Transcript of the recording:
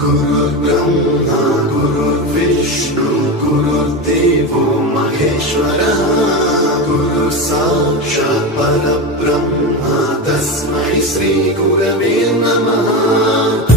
गुरुर्ब्रह्मा गुरुर्विष्णु गुरुर्देवो महेश्वरः गुरुः साक्षात् परब्रह्म तस्मै श्री गुरवे नमः।